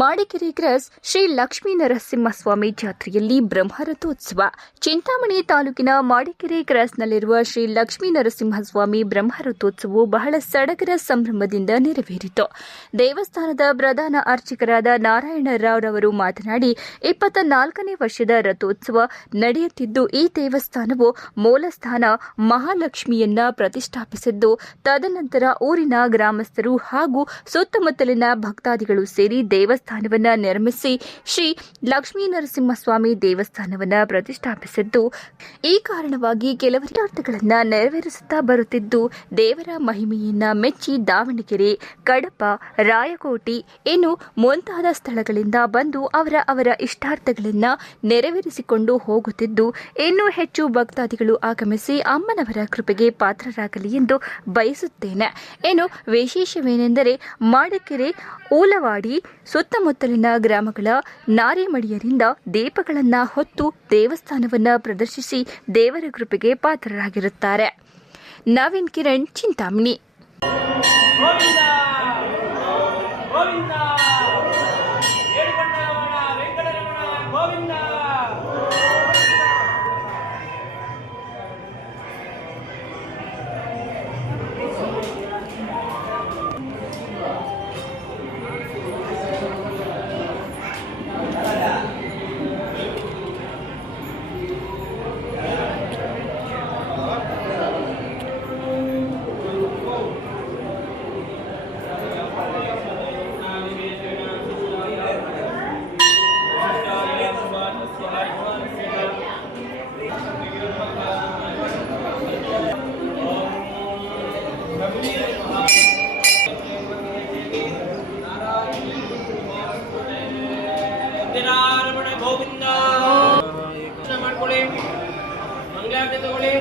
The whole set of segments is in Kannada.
ಮಾಡಿಕೆರೆ ಕ್ರಾಸ್ ಶ್ರೀ ಲಕ್ಷ್ಮೀ ನರಸಿಂಹಸ್ವಾಮಿ ಜಾತ್ರೆಯಲ್ಲಿ ಬ್ರಹ್ಮರಥೋತ್ಸವ. ಚಿಂತಾಮಣಿ ತಾಲೂಕಿನ ಮಾಡಿಕೆರೆ ಕ್ರಾಸ್ನಲ್ಲಿರುವ ಶ್ರೀ ಲಕ್ಷ್ಮೀ ನರಸಿಂಹಸ್ವಾಮಿ ಬ್ರಹ್ಮರಥೋತ್ಸವವು ಬಹಳ ಸಡಗರ ಸಂಭ್ರಮದಿಂದ ನೆರವೇರಿತು. ದೇವಸ್ಥಾನದ ಪ್ರಧಾನ ಅರ್ಚಕರಾದ ನಾರಾಯಣರಾವ್ ಮಾತನಾಡಿ, 24ನೇ ವರ್ಷದ ರಥೋತ್ಸವ ನಡೆಯುತ್ತಿದ್ದು, ಈ ದೇವಸ್ಥಾನವು ಮೂಲಸ್ಥಾನ ಮಹಾಲಕ್ಷ್ಮಿಯನ್ನ ಪ್ರತಿಷ್ಠಾಪಿಸಿದ್ದು, ತದನಂತರ ಊರಿನ ಗ್ರಾಮಸ್ಥರು ಹಾಗೂ ಸುತ್ತಮುತ್ತಲಿನ ಭಕ್ತಾದಿಗಳು ಸೇರಿ ದೇವಸ್ಥಾನವನ್ನ ನಿರ್ಮಿಸಿ ಶ್ರೀ ಲಕ್ಷ್ಮೀ ನರಸಿಂಹಸ್ವಾಮಿ ದೇವಸ್ಥಾನವನ್ನ ಪ್ರತಿಷ್ಠಾಪಿಸಿದ್ದು, ಈ ಕಾರಣವಾಗಿ ಕೆಲವರ ಅರ್ಥಗಳನ್ನ ನೆರವೇರಿಸುತ್ತಾ ಬರುತ್ತಿದ್ದು, ದೇವರ ಮಹಿಮೆಯನ್ನ ಮೆಚ್ಚಿ ದಾವಣಗೆರೆ, ಕಡಪ, ರಾಯಕೋಟಿ ಇನ್ನು ಮುಂತಾದ ಸ್ಥಳಗಳಿಂದ ಬಂದು ಅವರ ಇಷ್ಟಾರ್ಥಗಳನ್ನ ನೆರವೇರಿಸಿಕೊಂಡು ಹೋಗುತ್ತಿದ್ದು, ಇನ್ನೂ ಹೆಚ್ಚು ಭಕ್ತಾದಿಗಳು ಆಗಮಿಸಿ ಅಮ್ಮನವರ ಕೃಪೆಗೆ ಪಾತ್ರರಾಗಲಿ ಎಂದು ಬಯಸುತ್ತೇನೆ. ಇನ್ನು ವಿಶೇಷವೇನೆಂದರೆ, ಮಾಡಿಕೆರೆ, ಊಲವಾಡಿ ಸುತ್ತಮುತ್ತಲಿನ ಗ್ರಾಮಗಳ ನಾರಿಮಡಿಯರಿಂದ ದೀಪಗಳನ್ನು ಹೊತ್ತು ದೇವಸ್ಥಾನವನ್ನು ಪ್ರದರ್ಶಿಸಿ ದೇವರ ಕೃಪೆಗೆ ಪಾತ್ರರಾಗಿರುತ್ತಾರೆ. ನವೀನ್ ಕಿರಣ್, ಚಿಂತಾಮಣಿ. ಗೋವಿಂದ ಮಾಡ್ಕೊಳ್ಳಿ, ಮಂಗಳಾರತಿ ತಗೊಳ್ಳಿ.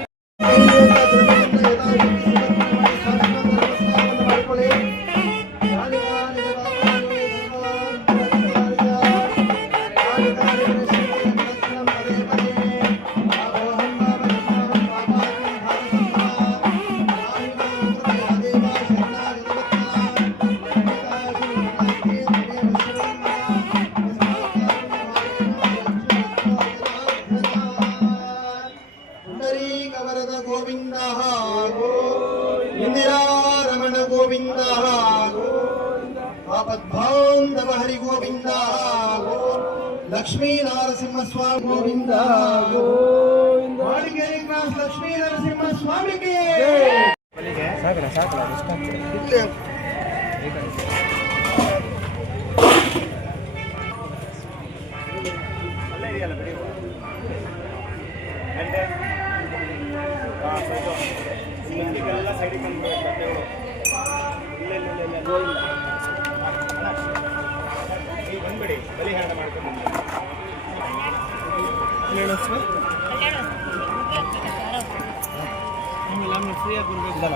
ಗೋವಿಂದ ಇಂದಿರಾ ರಮಣ ಗೋವಿಂದ, ಆಪದ್ಬಾಂಧವ ಹರಿ ಗೋವಿಂದ, ಲಕ್ಷ್ಮೀ ನರಸಿಂಹ ಸ್ವಾಮಿ ಗೋವಿಂದ, ಮಾಡಿಕೆರೆ ಕ್ರಾಸ್ ಲಕ್ಷ್ಮೀ ನರಸಿಂಹ ಸ್ವಾಮಿಗೆ ಸೈಡಿಗೆ ಬಂದ್ಬಿಟ್ಟು ಬಂದ್ಬಿಡಿ, ಬಲಿಹಾರ ಮಾಡ್ಕೊಂಡು ಫ್ರೀಯಾಗಿ ಬರ್ಬೇಕು.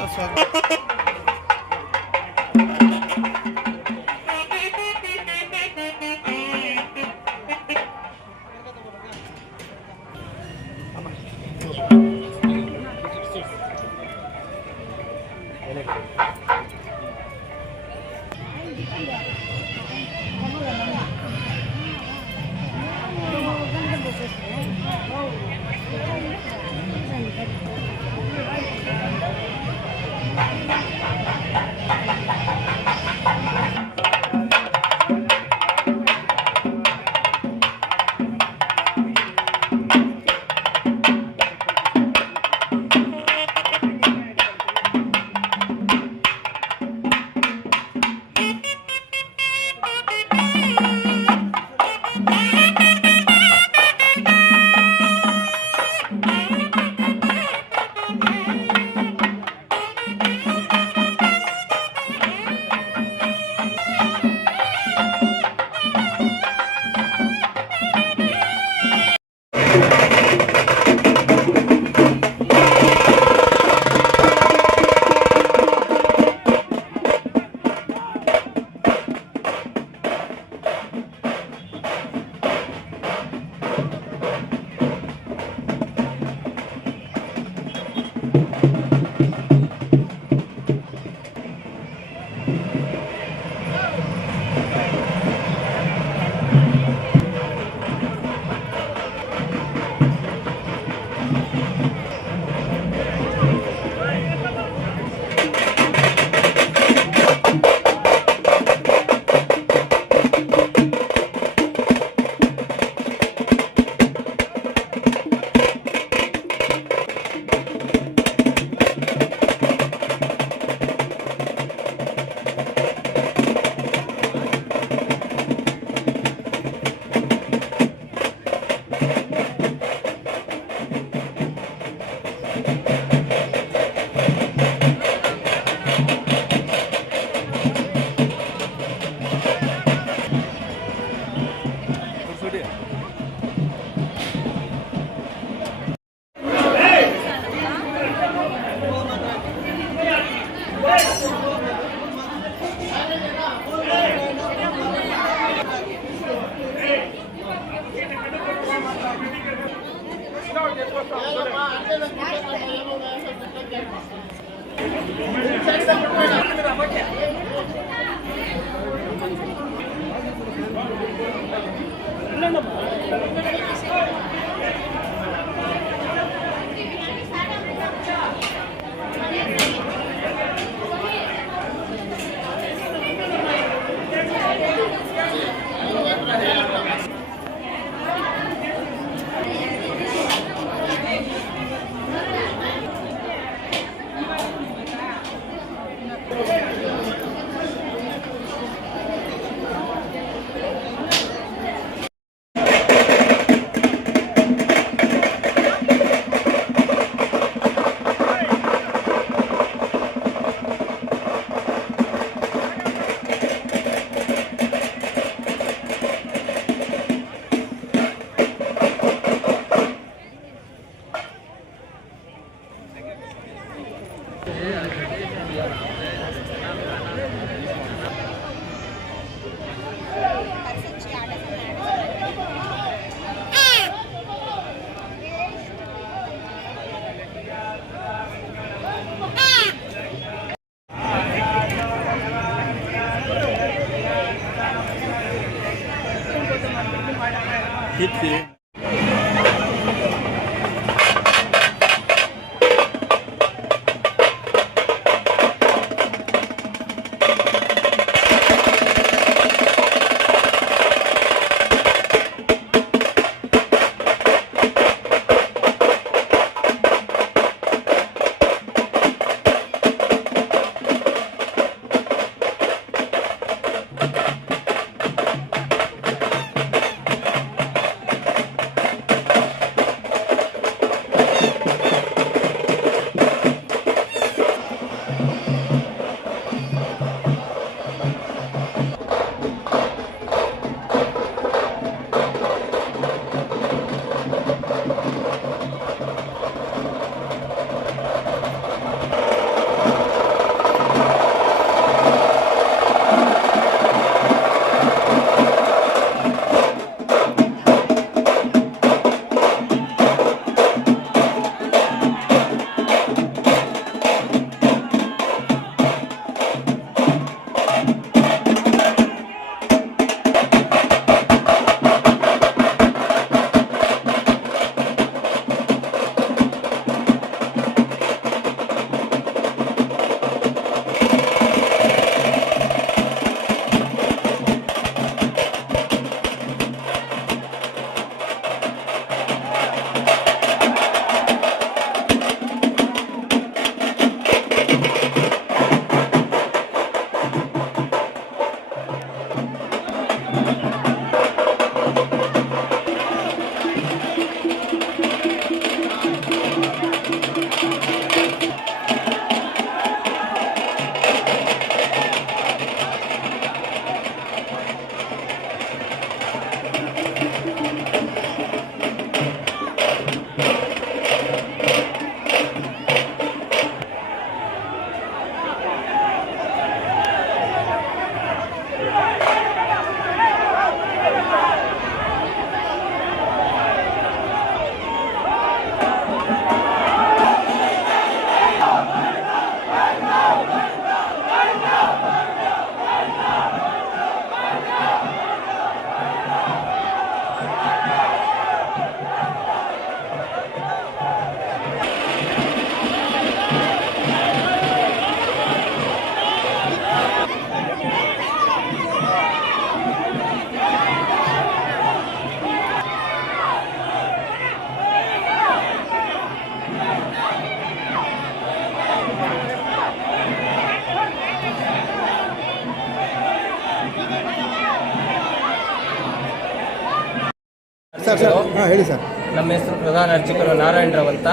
ಹೇಳಿ ಸರ್. ನಮ್ಮ ಹೆಸರು ಪ್ರಧಾನ ಅರ್ಚಕರು ನಾರಾಯಣರಾವ್ ಅಂತ.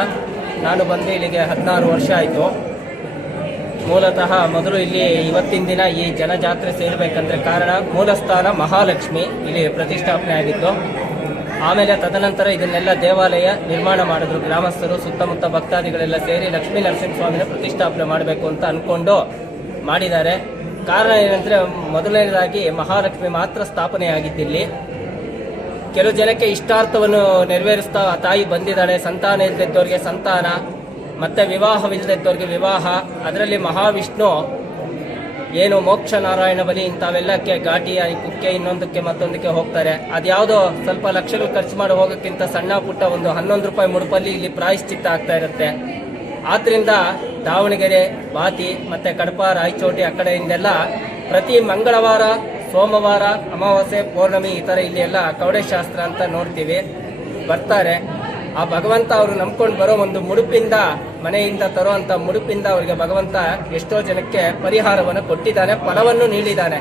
ನಾನು ಬಂದು ಇಲ್ಲಿಗೆ 16 ವರ್ಷ ಆಯಿತು. ಮೂಲತಃ ಮೊದಲು ಇಲ್ಲಿ ಇವತ್ತಿನ ದಿನ ಈ ಜನಜಾತ್ರೆ ಸೇರಬೇಕಂದ್ರೆ ಕಾರಣ ಮೂಲಸ್ಥಾನ ಮಹಾಲಕ್ಷ್ಮಿ ಇಲ್ಲಿ ಪ್ರತಿಷ್ಠಾಪನೆ ಆಗಿದ್ದು. ಆಮೇಲೆ ತದನಂತರ ಇದನ್ನೆಲ್ಲ ದೇವಾಲಯ ನಿರ್ಮಾಣ ಮಾಡಿದ್ರು ಗ್ರಾಮಸ್ಥರು, ಸುತ್ತಮುತ್ತ ಭಕ್ತಾದಿಗಳೆಲ್ಲ ಸೇರಿ ಲಕ್ಷ್ಮೀ ನರಸಿಂಹಸ್ವಾಮಿನ ಪ್ರತಿಷ್ಠಾಪನೆ ಮಾಡಬೇಕು ಅಂತ ಅಂದ್ಕೊಂಡು ಮಾಡಿದ್ದಾರೆ. ಕಾರಣ ಏನಂದರೆ ಮೊದಲನೇದಾಗಿ ಮಹಾಲಕ್ಷ್ಮಿ ಮಾತ್ರ ಸ್ಥಾಪನೆ ಆಗಿದ್ದಿಲ್ಲಿ. ಕೆಲವು ಜನಕ್ಕೆ ಇಷ್ಟಾರ್ಥವನ್ನು ನೆರವೇರಿಸ್ತಾ ತಾಯಿ ಬಂದಿದ್ದಾಳೆ. ಸಂತಾನ ಇಲ್ಲದಿದ್ದವ್ರಿಗೆ ಸಂತಾನ, ಮತ್ತೆ ವಿವಾಹವಿಲ್ಲದಿದ್ದವ್ರಿಗೆ ವಿವಾಹ. ಅದರಲ್ಲಿ ಮಹಾವಿಷ್ಣು ಏನು ಮೋಕ್ಷ ನಾರಾಯಣ ಬಲಿ ಇಂಥವೆಲ್ಲಕ್ಕೆ ಘಾಟಿ ಕುಕ್ಕೆ ಇನ್ನೊಂದಕ್ಕೆ ಮತ್ತೊಂದಕ್ಕೆ ಹೋಗ್ತಾರೆ. ಅದ್ಯಾವುದೋ ಸ್ವಲ್ಪ ಲಕ್ಷಗಳು ಖರ್ಚು ಮಾಡಿ ಹೋಗೋಕ್ಕಿಂತ ಸಣ್ಣ ಪುಟ್ಟ ಒಂದು 11 ರೂಪಾಯಿ ಮುಡುಪಲ್ಲಿ ಇಲ್ಲಿ ಪ್ರಾಯಶ್ಚಿತ್ತ ಆಗ್ತಾ ಇರುತ್ತೆ. ಆದ್ರಿಂದ ದಾವಣಗೆರೆ, ಬಾತಿ ಮತ್ತೆ ಕಡಪ, ರಾಯಚೋಟಿ ಆ ಕಡೆಯಿಂದೆಲ್ಲ ಪ್ರತಿ ಮಂಗಳವಾರ, ಸೋಮವಾರ, ಅಮಾವಾಸ್ಯೆ, ಪೌರ್ಣಮಿ ಈ ಥರ ಇಲ್ಲಿ ಎಲ್ಲ ಕವಡೆ ಶಾಸ್ತ್ರ ಅಂತ ನೋಡ್ತೀವಿ, ಬರ್ತಾರೆ. ಆ ಭಗವಂತ ಅವರು ನಂಬ್ಕೊಂಡು ಬರೋ ಒಂದು ಮುಡುಪಿಂದ, ಮನೆಯಿಂದ ತರುವಂಥ ಮುಡುಪಿಂದ ಅವರಿಗೆ ಭಗವಂತ ಎಷ್ಟೋ ಜನಕ್ಕೆ ಪರಿಹಾರವನ್ನು ಕೊಟ್ಟಿದ್ದಾನೆ, ಫಲವನ್ನು ನೀಡಿದ್ದಾನೆ.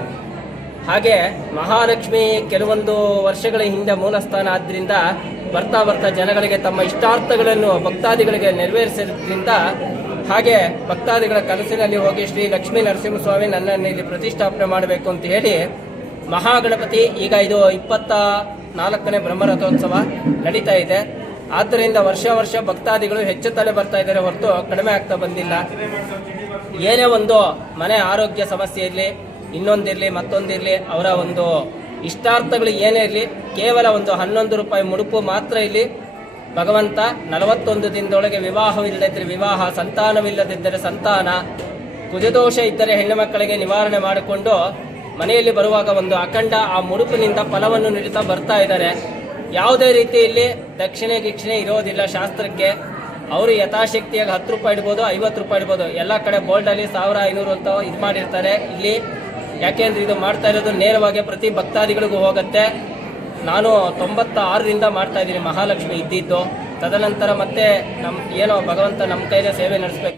ಹಾಗೆ ಮಹಾಲಕ್ಷ್ಮಿ ಕೆಲವೊಂದು ವರ್ಷಗಳ ಹಿಂದೆ ಮೂಲಸ್ಥಾನ ಆದ್ದರಿಂದ ಬರ್ತಾ ಬರ್ತಾ ಜನಗಳಿಗೆ ತಮ್ಮ ಇಷ್ಟಾರ್ಥಗಳನ್ನು ಭಕ್ತಾದಿಗಳಿಗೆ ನೆರವೇರಿಸೋದ್ರಿಂದ, ಹಾಗೆ ಭಕ್ತಾದಿಗಳ ಕನಸಿನಲ್ಲಿ ಹೋಗಿ ಶ್ರೀ ಲಕ್ಷ್ಮೀ ನರಸಿಂಹಸ್ವಾಮಿ ನನ್ನನ್ನು ಇಲ್ಲಿ ಪ್ರತಿಷ್ಠಾಪನೆ ಮಾಡಬೇಕು ಅಂತ ಹೇಳಿ ಮಹಾಗಣಪತಿ ಈಗ ಇದು 24ನೇ ಬ್ರಹ್ಮರಥೋತ್ಸವ ನಡೀತಾ ಇದೆ. ಆದ್ದರಿಂದ ವರ್ಷ ಭಕ್ತಾದಿಗಳು ಹೆಚ್ಚುತ್ತಲೇ ಬರ್ತಾ ಇದ್ದಾರೆ ಹೊರತು ಕಡಿಮೆ ಆಗ್ತಾ ಬಂದಿಲ್ಲ. ಏನೇ ಒಂದು ಮನೆ ಆರೋಗ್ಯ ಸಮಸ್ಯೆ ಇರಲಿ, ಇನ್ನೊಂದಿರಲಿ, ಮತ್ತೊಂದಿರಲಿ, ಅವರ ಒಂದು ಇಷ್ಟಾರ್ಥಗಳು ಏನೇ ಇರಲಿ, ಕೇವಲ ಒಂದು 11 ರೂಪಾಯಿ ಮುಡುಪು ಮಾತ್ರ ಇಲ್ಲಿ ಭಗವಂತ 41 ದಿನದೊಳಗೆ ವಿವಾಹವಿಲ್ಲದಿದ್ದರೆ ವಿವಾಹ, ಸಂತಾನವಿಲ್ಲದಿದ್ದರೆ ಸಂತಾನ, ಕುಜದೋಷ ಇದ್ದರೆ ಹೆಣ್ಣು ಮಕ್ಕಳಿಗೆ ನಿವಾರಣೆ ಮಾಡಿಕೊಂಡು ಮನೆಯಲ್ಲಿ ಬರುವಾಗ ಒಂದು ಅಖಂಡ ಆ ಮುಡುಪಿನಿಂದ ಫಲವನ್ನು ನೀಡುತ್ತಾ ಬರ್ತಾ ಇದ್ದಾರೆ. ಯಾವುದೇ ರೀತಿಯಲ್ಲಿ ದಕ್ಷಿಣೆ ಗಿಕ್ಷಣೆ ಇರೋದಿಲ್ಲ ಶಾಸ್ತ್ರಕ್ಕೆ. ಅವರು ಯಥಾಶಕ್ತಿಯಾಗಿ 10 ರೂಪಾಯಿ ಇಡ್ಬೋದು, 50 ರೂಪಾಯಿ ಇಡ್ಬೋದು. ಎಲ್ಲ ಕಡೆ ಬೋಲ್ಡಲ್ಲಿ 1500 ಅಂತ ಇದು ಮಾಡಿರ್ತಾರೆ. ಇಲ್ಲಿ ಯಾಕೆಂದ್ರೆ ಇದು ಮಾಡ್ತಾ ಇರೋದು ನೇರವಾಗಿ ಪ್ರತಿ ಭಕ್ತಾದಿಗಳಿಗೂ ಹೋಗುತ್ತೆ. ನಾನು 96ರಿಂದ ಮಾಡ್ತಾ ಇದ್ದೀನಿ ಮಹಾಲಕ್ಷ್ಮಿ ಇದ್ದಿದ್ದು. ತದನಂತರ ಮತ್ತೆ ಏನೋ ಭಗವಂತ ನಮ್ಮ ಕೈಲೇ ಸೇವೆ ನಡೆಸಬೇಕು.